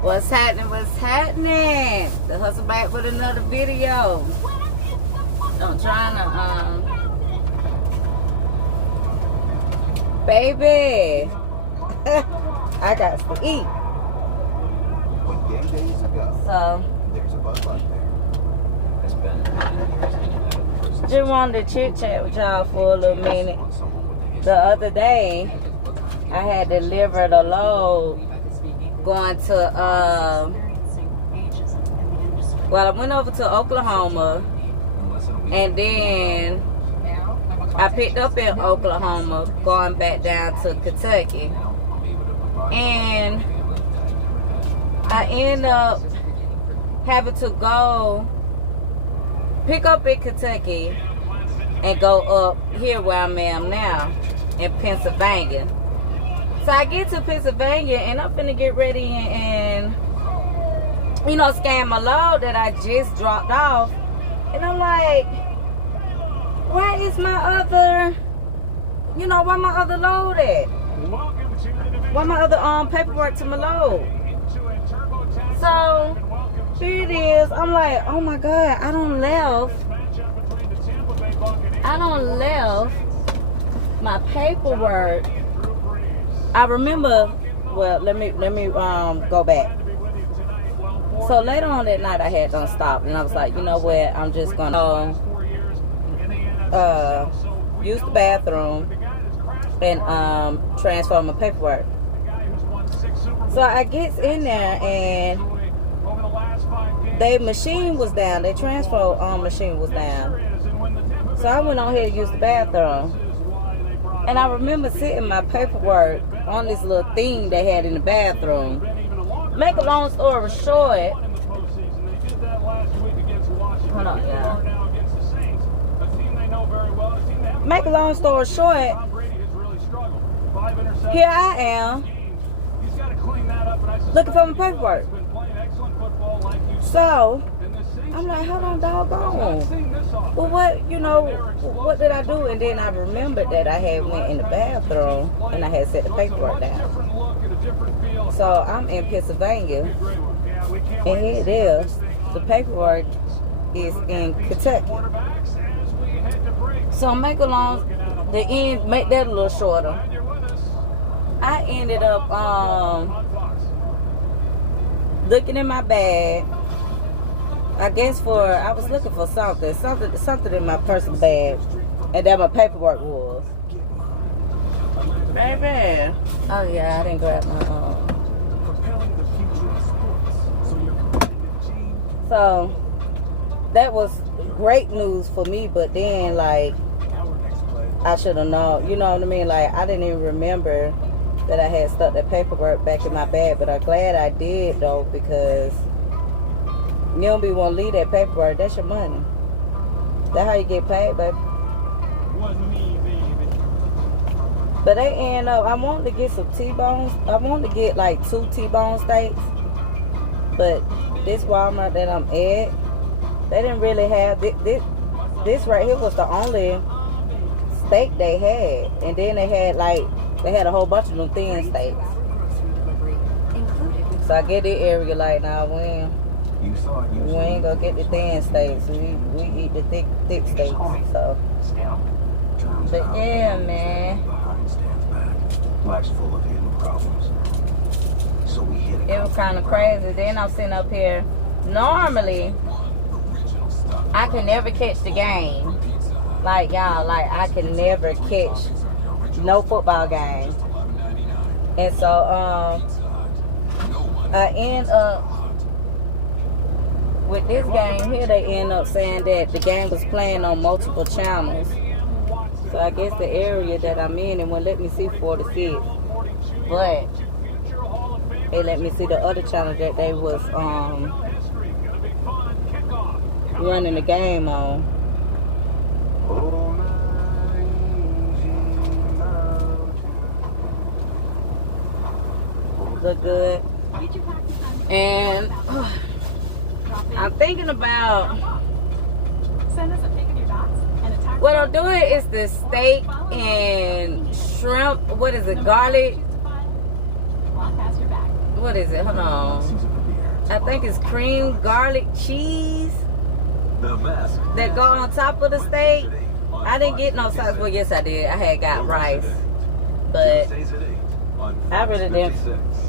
What's happening? What's happening? The hustle back with another video. I'm trying to baby. I got to eat. So there's a buzz right there. Just wanted to chit chat with y'all for a little minute. The other day I had delivered a load going to well, I went over to Oklahoma and then I picked up in Oklahoma going back down to Kentucky, and I end up having to go pick up in Kentucky and go up here where I am now in Pennsylvania. So I get to Pennsylvania and I'm finna get ready and you know, scan my load that I just dropped off. And I'm like, where is my other, you know, where my other load at? Where my other paperwork to my load? So here it is. I'm like, oh my God, I don't left my paperwork. I remember, well, let me go back. So later on that night I had done stopped and I was like, you know what, I'm just gonna use the bathroom and transfer my paperwork. So I gets in there and their machine was down, their transfer machine was down. So I went on here to use the bathroom. And I remember sitting my paperwork on this little thing they had in the bathroom. Make a long story short, hold on, yeah. Make a long story short, here I am looking for my paperwork. So I'm like, hold on, doggone. Well, what, you know, what did I do? And then I remembered that I had went in the bathroom and I had set the paperwork down. So I'm in Pennsylvania, and here it is. The paperwork is in Kentucky. So make that a little shorter. I ended up looking in my bag. I guess I was looking for something in my personal bag, and that my paperwork was. Baby. Oh yeah, I didn't grab my So that was great news for me, but then like I should have known, you know what I mean? Like I didn't even remember that I had stuck that paperwork back in my bag, but I'm glad I did though, because you don't be want to leave that paperwork. That's your money. That's how you get paid, baby. But they end up, I wanted to get some T-bones. I wanted to get like 2 T-bone steaks. But this Walmart that I'm at, they didn't really have, this right here was the only steak they had. And then they had a whole bunch of them thin steaks. So I get the area like, now we ain't gonna get the thin steaks. We eat the thick steaks. So, but yeah, man. Life's full of hidden problems. So we hit it. It was kind of crazy. Then I'm sitting up here. Normally, I can never catch the game. Like y'all, like I can never catch no football game. And so I end up with this game here. They end up saying that the game was playing on multiple channels. So I guess the area that I'm in, it wouldn't let me see 46. But they let me see the other channel that they was running the game on. Look good. And I'm thinking about what I'm doing is the steak and shrimp. What is it? Garlic what is it? Hold on. I think it's cream garlic cheese that go on top of the steak. I didn't get no sauce. Well, yes, I did. I had got rice. But I really didn't.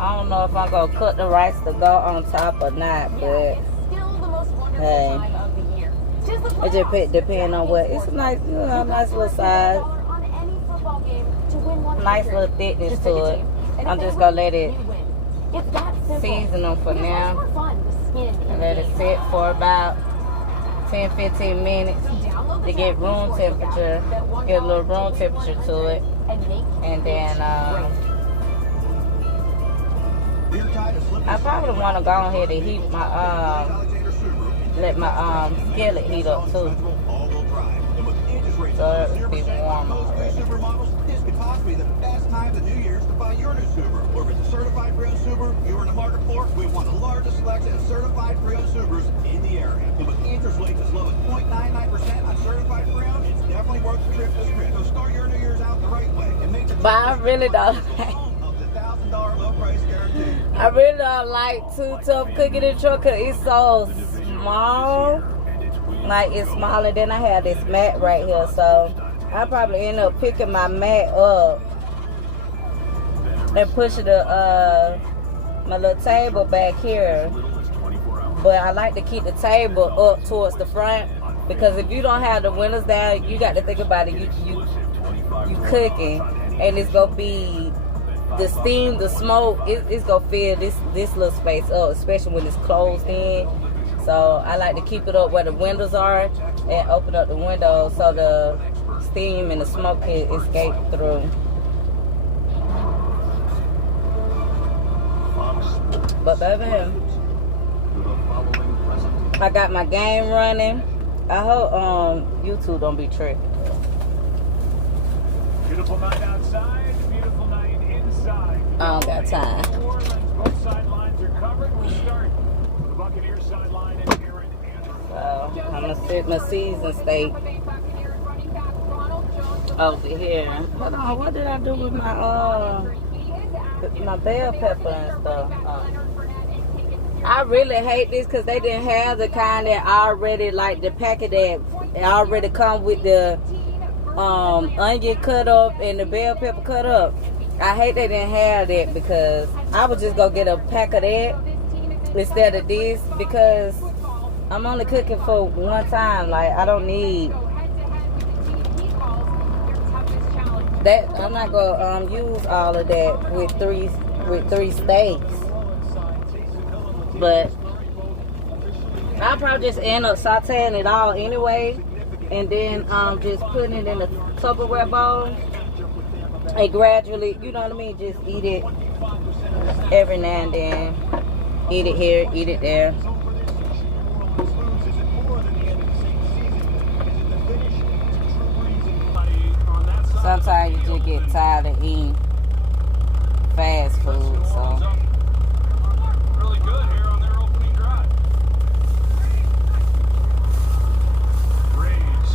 I don't know if I'm going to cut the rice to go on top or not. But, hey. It just depends on what. It's a nice, you know, nice little size. Nice little thickness to it. I'm just going to let it season them for now. And let it sit for about 10-15 minutes to get room temperature. Get a little room temperature to it. And then I probably want to go ahead and heat my let my skillet heat up too, so it'll be warm already. This could possibly be the best time of the New Year's to buy your new Subaru. Or if it's a certified pre-owned Subaru you're in the market for, we want the largest selection of certified pre-owned Subarus in the area. And with interest rates as low as 0.99% on certified pre-owned, it's definitely worth the trip this trip. So start your New Year's out the right way and make the But I really don't. of the $1,000 low price guarantee. I really don't like Too Tough Cooking in the truck because it's so small. Like, it's smaller than I have this mat right here. So I probably end up picking my mat up and pushing my little table back here. But I like to keep the table up towards the front, because if you don't have the windows down, you got to think about it. You cooking, and it's gonna be the steam, the smoke. It's gonna fill this little space up, especially when it's closed in. So I like to keep it up where the windows are and open up the windows so the steam and the smoke can escape through. But baby, I got my game running. I hope YouTube don't be tripping. Beautiful night outside, beautiful night inside. I don't got time. Both sidelines are covered. We'll start with the Buccaneers sideline and Aaron Andrews. So I'm gonna sit my season steak over here. Hold on, what did I do with my bell pepper and stuff? I really hate this because they didn't have the kind that already, like the packet that already come with the onion cut up and the bell pepper cut up. I hate they didn't have that, because I would just go get a pack of that instead of this, because I'm only cooking for one time. Like, I don't need that. I'm not gonna use all of that with three steaks. But I'll probably just end up sauteing it all anyway, and then just putting it in a Tupperware bowl and gradually, you know what I mean, just eat it every now and then. Eat it here, eat it there. Sometimes you just get tired of eating fast food, so. Really good here on their opening drive. Graves,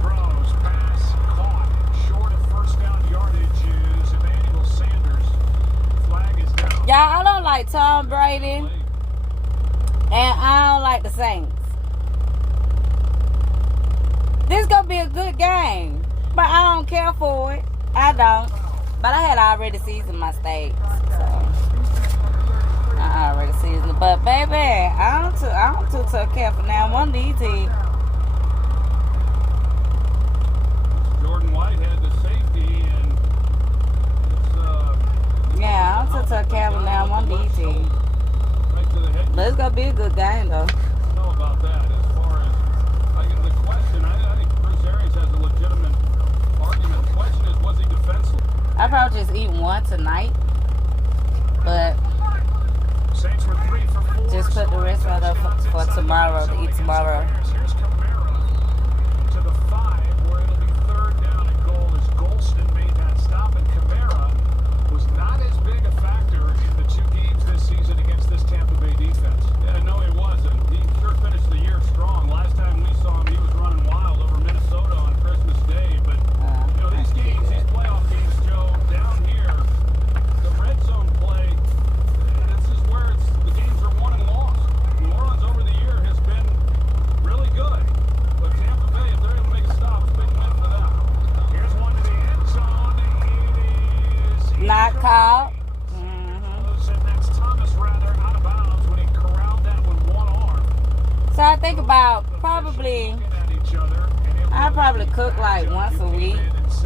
throws, pass, caught. Short of first down yardage is Emmanuel Sanders. Flag is down. Yeah, I don't like Tom Brady, and I don't like the Saints. This gonna be a good game, but I don't care for it. I don't. But I had already seasoned my steaks, so I already seasoned it. But baby, I don't too careful now. One of these teams. Jordan White had the safety, and it's Yeah, I don't too careful now. One of these teams. right to the head. But it's gonna be a good game though. I don't know about that. As far as the question, I think Bruce Arians has a legitimate argument. The question is, was he defensive? I probably just eat one tonight, but Saints were 3 for 4. just put the rest of it for tomorrow to eat tomorrow. Here's Camara to the 5, where it'll be third down and goal as Golston made that stop, and Camara was not as big a factor in the 2 games this season against this Tampa Bay defense. Yeah, no, he wasn't. He sure finished the year strong. Last time we saw him, he was running wild over Minnesota on Christmas Day. But you know, these games, these playoff games, Joe, down here, the red zone play, it's think about probably, I probably cook like once a week.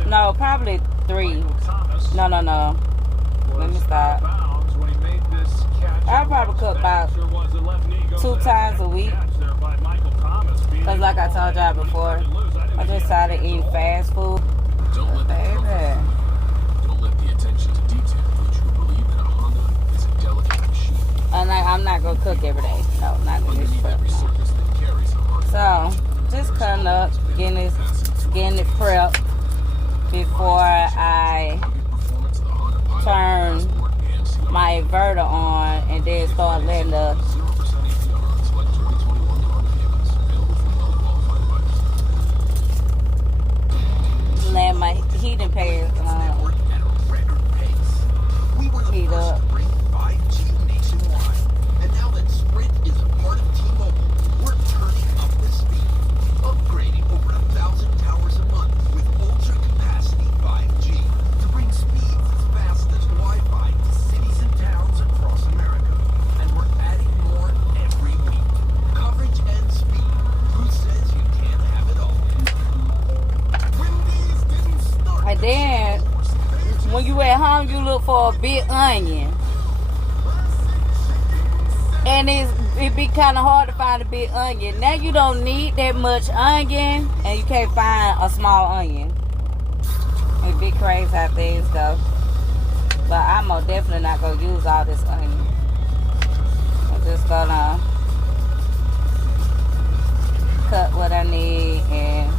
No, probably 3. No. Let me stop. I probably cook about 2 times a week. Because like I told y'all before, I just started eating fast food. Don't let the attention to detail lead you to believe that a Honda is a delicate machine. And I'm not going to cook every day. No, not going to cook. So, just cutting up, getting it prepped before I turn my inverter on and then start letting my heating pads heat up. And now that Sprint is a part of T-Mobile, we're turning up the speed, upgrading over 1,000 towers a month with ultra-capacity 5G to bring speeds as fast as Wi-Fi to cities and towns across America. And we're adding more every week. Coverage and speed. Who says you can't have it all? Wendy's didn't start. And then, when you at home, you look for a big onion. And it be kind of hard to find a big onion. Now you don't need that much onion, and you can't find a small onion. It be crazy how things go. But I'm most definitely not going to use all this onion. I'm just going to cut what I need and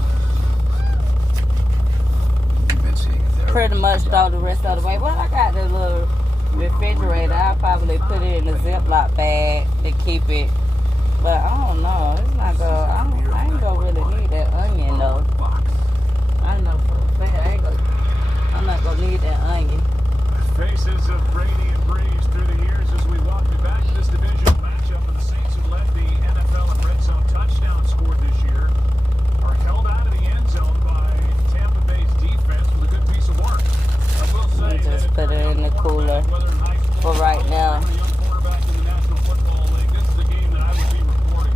pretty much throw the rest of the way. Well, I got the little refrigerator. I'll probably put it in a Ziploc bag to keep it. But I don't know. It's not gonna. I ain't gonna really need that onion though. I know for a fact I'm not gonna need that onion. Faces of Brady and Breeze through the years as we walk you back to this divisional matchup, and the Saints who led the NFL in red zone touchdown scored this year are held out of the end zone by Tampa Bay's defense with a good piece of work. I will say Let me just put it in the cooler for right now. This is a game that I would be reporting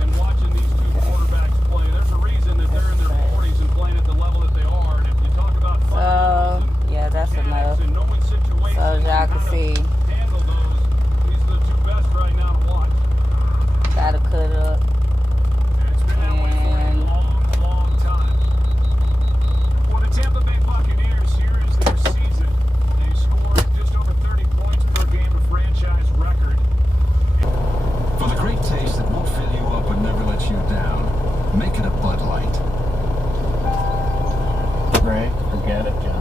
and watching these two quarterbacks play. There's a reason that they're in their 40s and playing at the level that they are. And if you talk about yeah, that's enough. So y'all can see. Handle those. These are the two best right now to watch. Gotta cut up. It's been that way for a long time. For the Tampa Bay Buccaneers, here is their season. They scored just over 30 points per game, a franchise record. For the great taste that won't fill you up and never let you down, make it a Bud Light. Right, forget it, John.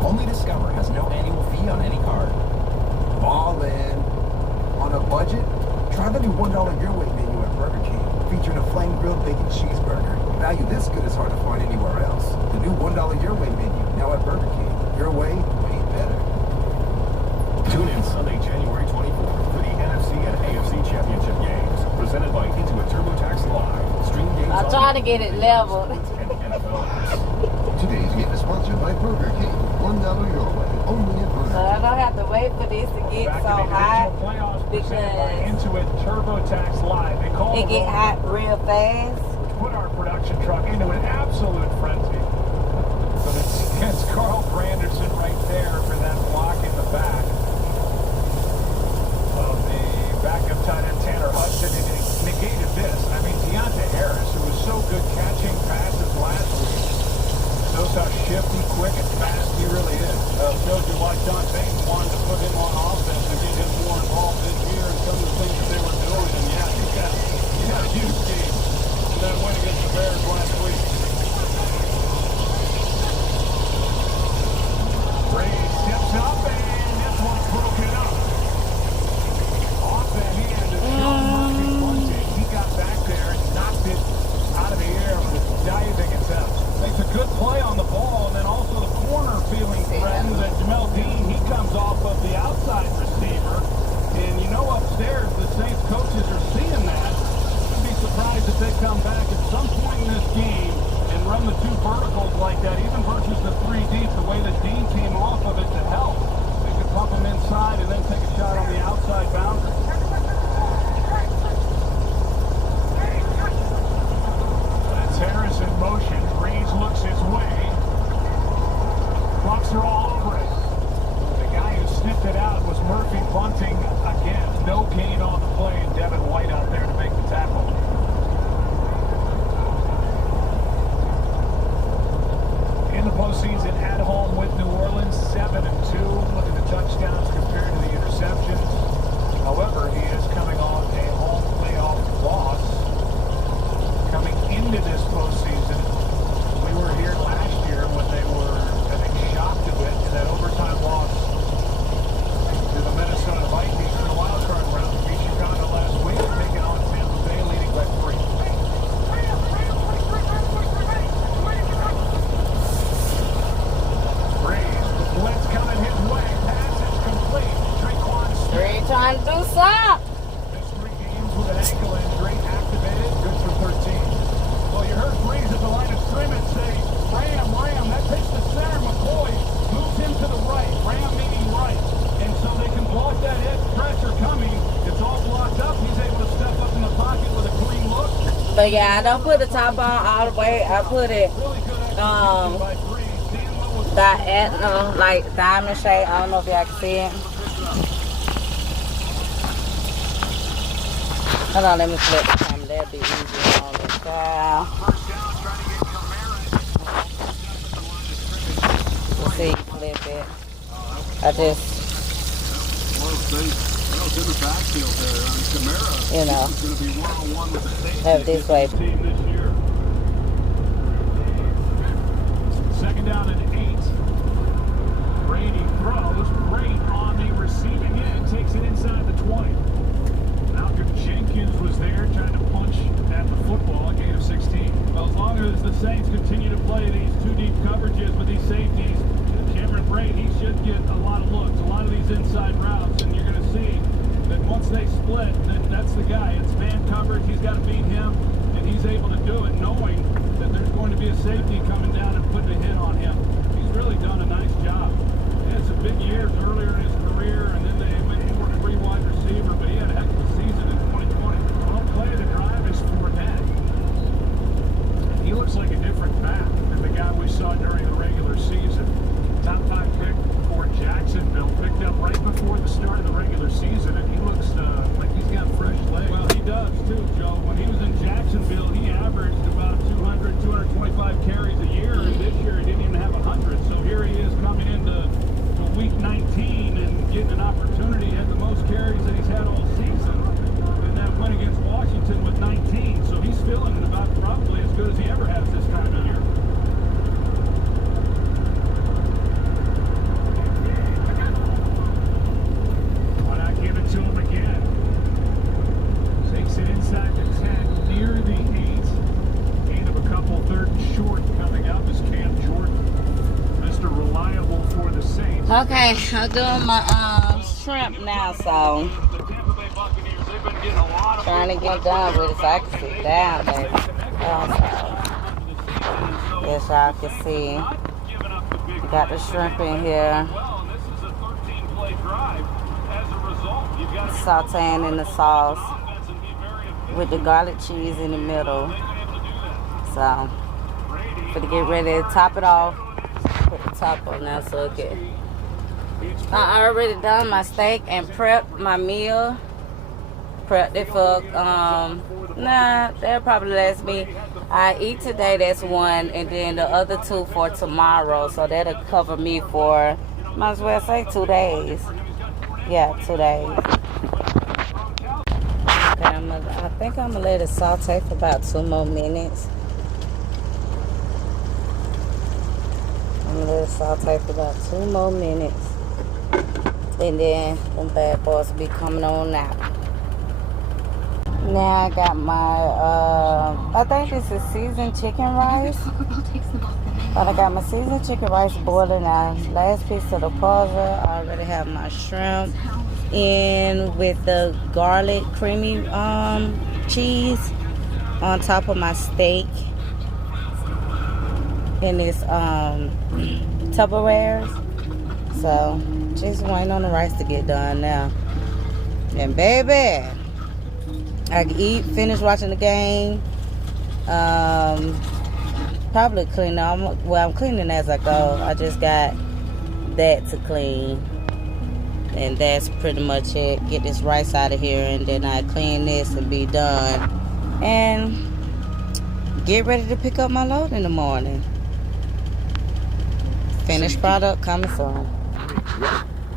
Only Discover has no annual fee on any card. Ballin'. On a budget? Try the new $1 Your Way menu at Burger King, featuring a flame-grilled bacon cheeseburger. Value this good is hard to find anywhere else. The new $1 Your Way menu, now at Burger King. Your way, way better. Tune in Sunday, January 24th for the NFC and AFC Championship games, presented by Intuit TurboTax Live. Stream games. I'm trying to get it leveled. Today's game is sponsored by Burger King. $1 Your Way, only at Burger King. So I don't have to wait for this to get so hot because Intuit TurboTax Live. They call it get hot real fast. put our production truck into an absolute frenzy. But it's Carl Granderson right there for that block in the back of the backup tight end Tanner Hudson. And it negated this. I mean, Deontay Harris, who was so good catching passes last week, knows how shifty, quick, and fast he really is. Shows you why John Payton wanted to put him on offense and get him more involved this year and some of the things that they were doing. And yeah, he got a huge team in that win against the Bears last week. Ray steps up and this one's broken up. Off that hand is Sean Murphy bunted. He got back there and knocked it out of the air with a diving attempt. Makes a good play on the ball, and then also the corner feeling threatened that Jamel Dean, he comes off of the outside receiver. And you know upstairs, the Saints coaches are seeing that. I'd be surprised if they come back at some point in this game and run the two verticals like that, even versus the three deep, the way that Dean came off of it to help. They could pump him inside and then take a shot on the outside boundary. That's Harris in motion. Reeves looks his way. Bucks are all over it. The guy who sniffed it out was Murphy bunting again. No gain on the play, and Devin White out there to make the tackle. In the postseason at home with New Orleans, 7-2. Look at the touchdowns compared to the interceptions. However, he is coming on a home playoff loss. Coming into this postseason, we were here last year when they were, I think, shocked a bit in that overtime loss to the Minnesota Vikings in the wild card round. Beat Chicago last week, taking on Tampa Bay, leading by 3. Breeze, the blitz coming his way. Pass is complete. Traquan Smith. Trying to do something. Missed 3 games with an ankle injury. Activated, good for 13. Well, you heard Breeze at the line of scrimmage say, Ram, that takes the center. McCoy moves him to the right. Ram meaning right. And so they can block that edge pressure coming. It's all blocked up. He's able to step up in the pocket with a clean look. But yeah, I don't put the top on all the way. I put it Really good execution by Breeze. Stanlow was diagonal, like diamond shape. I don't know if y'all can see it. Hold on, let me flip the camera. That'd be easier on the side. first down, trying to get Kamara. You see, flip it. I just, in the backfield there. Kamara you know, is going to be one-on-one with the safety. have it this way. Team this year. Second down and 8. Brady throws. Great on the receiving end. Takes it inside the 20. Malcolm Jenkins was there trying to punch at the football, a gain of 16. Well, as long as the Saints continue to play these 2 deep coverages with these safeties, Cameron Brate, he should get a lot of looks, a lot of these inside routes, and you're going to see that once they split, then that's the guy. It's man coverage. He's got to beat him, and he's able to do it knowing that there's going to be a safety coming down and putting a hit on him. He's really done a nice job. He had some big years earlier in his career, and then they made him a 3 wide receiver, but he had a heck of a season in 2020. Well, play the drive is Fournette. He looks like a different back than the guy we saw during the regular season. Top 5 pick for Jacksonville, picked up right before the start of the regular season, and he looks like he's got fresh legs. Well, he does too, Joe. When he was in Jacksonville, he averaged about 200, 225 carries a year, and this year he didn't even have 100. So here he is coming into week 19 and getting an opportunity. He had the most carries that he's had all season, and that went against Washington with 19. So he's feeling about probably as good as he ever has this time of year. To him again. Takes it inside the 10, near the 8. Gain of a couple, 3rd and short coming up is Cam Jordan. Mr. Reliable for the Saints. Okay, I'm doing my shrimp now, so The Tampa Bay Buccaneers, they've been getting a lot of trying to get done with it so I can sit down, baby. Yes, y'all can see. Got the shrimp in here. Well, and this is a 13-play drive. As a result, you've got to Sauteing in the sauce offense and be very efficient. with the garlic cheese in the middle. They've been able to do that. So, for to get ready to top it off. Put the top on now so it can. I already done my steak and prepped my meal. Prepped it for, that'll probably last me. I eat today, that's one, and then the other 2 for tomorrow. So that'll cover me for, might as well say 2 days. Yeah, 2 days. Okay, I think I'm gonna let it saute for about 2 more minutes. I'm gonna let it saute for about 2 more minutes. And then them bad boys will be coming on out. Now I got my, I think this is seasoned chicken rice. But I got my seasoned chicken rice boiling now. Last piece of the puzzle, I already have my shrimp in with the garlic creamy cheese on top of my steak. In this Tupperwares. So, just waiting on the rice to get done now. And baby, I can eat, finish watching the game. Probably clean. I'm cleaning as I go. I just got that to clean. And that's pretty much it. Get this rice out of here and then I clean this and be done. And get ready to pick up my load in the morning. Finished product coming soon.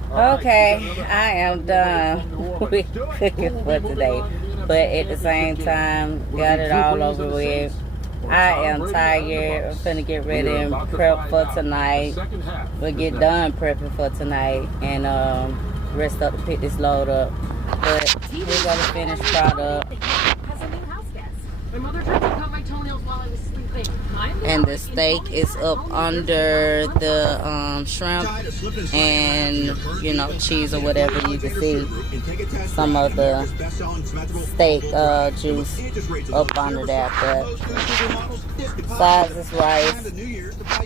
Okay, I am done with cooking for today. But at the same time, got it all over with. I am tired. I'm finna get ready and prep for tonight. We'll get done prepping for tonight and rest up to pick this load up. But we're gonna finish product. My mother tried to cut my toenails while I was sleeping. And the steak is up under the shrimp and, you know, cheese or whatever. You can see some of the steak juice up under that. But size is rice.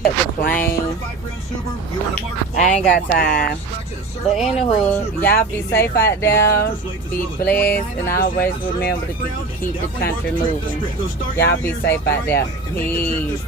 At the plane. I ain't got time. But anywho, y'all be safe out there. Be blessed. And always remember to keep the country moving. Y'all be safe out there. Peace.